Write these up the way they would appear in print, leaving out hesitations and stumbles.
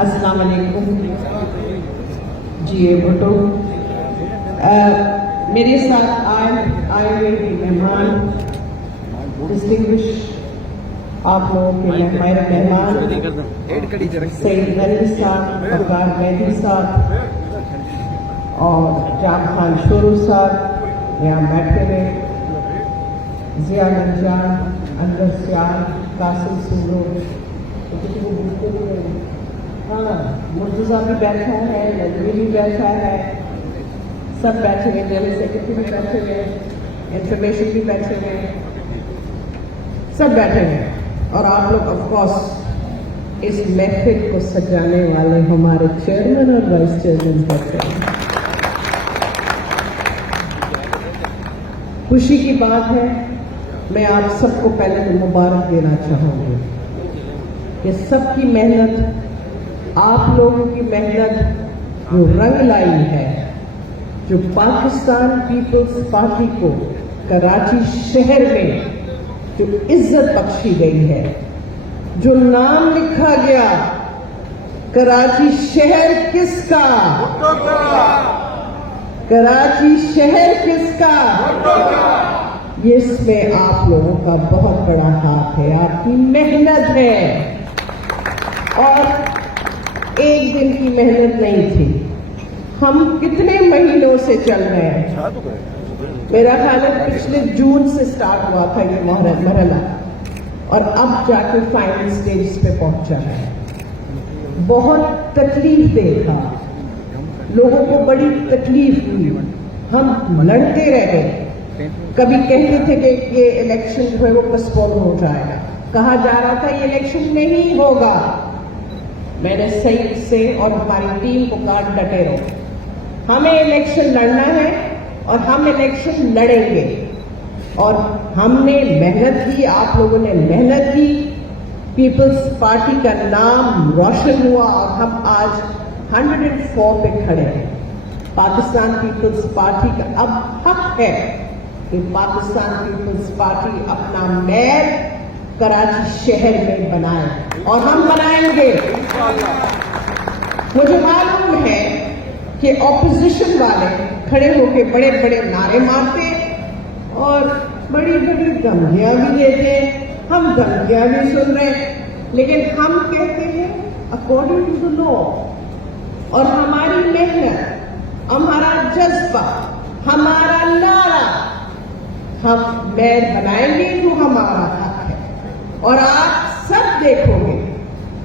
अस्सलाम वालेकुम जी भुट्टो। मेरे साथ आए हुए मेहमान, डिस्टिंग्विश आप लोगों के मेहमान सईद गनी साहब, अब्बार मेहदी साहब और जाम खान शोरू साहब यहाँ बैठे हुए, जिया नजान, अंदर सियाल, कासिम सिंह, हाँ मुर्तजा भी बैठा है, नजमी भी बैठा है, सब बैठे हुए, जनरल सेक्रेटरी भी बैठे हुए, इंफॉर्मेशन भी बैठे हुए, सब बैठे हैं। और आप लोग ऑफ कोर्स इस महफिल को सजाने वाले हमारे चेयरमैन और वाइस चेयरमैन बैठे हैं। खुशी की बात है, मैं आप सबको पहले तो मुबारक देना चाहूंगी। ये सबकी मेहनत, आप लोगों की मेहनत जो रंग लाई है, जो पाकिस्तान पीपल्स पार्टी को कराची शहर में जो इज्जत बख्शी गई है, जो नाम लिखा गया कराची शहर किसका, कराची शहर किसका, ये इसमें आप लोगों का बहुत बड़ा हाथ है, आपकी मेहनत है और एक दिन की मेहनत नहीं थी। हम कितने महीनों से चल रहे हैं, मेरा ख्याल है पिछले जून से स्टार्ट हुआ था ये मरहला और अब जाके फाइनल स्टेज पे पहुंचा है। बहुत तकलीफ दे था, लोगों को बड़ी तकलीफ हुई, हम लड़ते रहे। कभी कहते थे कि ये इलेक्शन जो है वो पोस्टपोन हो जाएगा, कहा जा रहा था ये इलेक्शन नहीं होगा। मैंने सईद से और हमारी टीम को कहा डटे रहो, हमें इलेक्शन लड़ना है और हम इलेक्शन लड़ेंगे। और हमने मेहनत की, आप लोगों ने मेहनत की, पीपल्स पार्टी का नाम रोशन हुआ और हम आज 104 पे खड़े हैं। पाकिस्तान पीपल्स पार्टी का अब हक है कि पाकिस्तान पीपल्स पार्टी अपना मेयर कराची शहर में बनाए और हम बनाएंगे। मुझे मालूम है कि ऑपोजिशन वाले खड़े होकर बड़े बड़े नारे मारते और बड़ी बड़ी धमकियां भी देते, हम धमकियां भी सुन रहे, लेकिन हम कहते हैं अकॉर्डिंग टू द लॉ। और हमारी मेहनत, हमारा जज्बा, हमारा नारा, हम मेयर बनाएंगे तो हमारा हक है। और आप सब देखोगे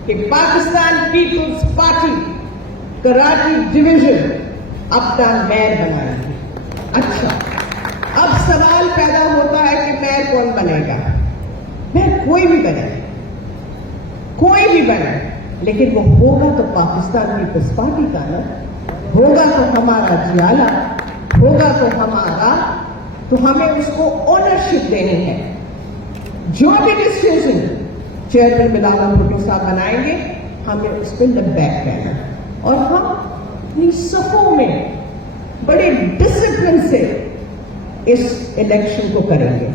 कि पाकिस्तान पीपल्स पार्टी कराची डिवीजन अपना मेयर बनाएगी। अच्छा, अब सवाल पैदा होता है कि मेयर कौन बनेगा। मेयर कोई भी बने, कोई भी बने, लेकिन वो होगा तो पाकिस्तान पीपल्स पार्टी का ना, होगा तो हमारा जियाला, होगा तो हमारा, तो हमें उसको ओनरशिप देनी है। जो भी डिसीजन चेयरमैन बिलावल भुट्टो साहब बनाएंगे, हमें उस पर लबैक रहना और हम अपनी सफों में बड़े डिसिप्लिन से इस इलेक्शन को करेंगे।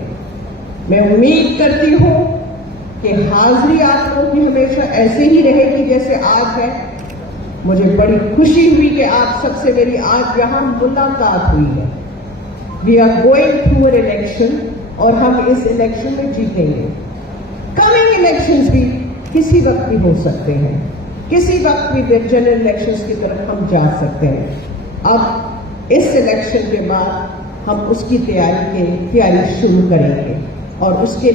मैं उम्मीद करती हूं कि हाजिरी आप लोगों की हमेशा ऐसे ही रहेगी जैसे आज है। मुझे बड़ी खुशी हुई कि आप सबसे मेरी आज यहां मुलाकात हुई है। We are going through an election और हम इस इलेक्शन में जीतेंगे। कमिंग इलेक्शंस भी किसी वक्त भी हो सकते हैं, किसी वक्त भी जनरल इलेक्शंस की तरफ हम जा सकते हैं। अब इस इलेक्शन के बाद हम उसकी तैयारी शुरू करेंगे और उसके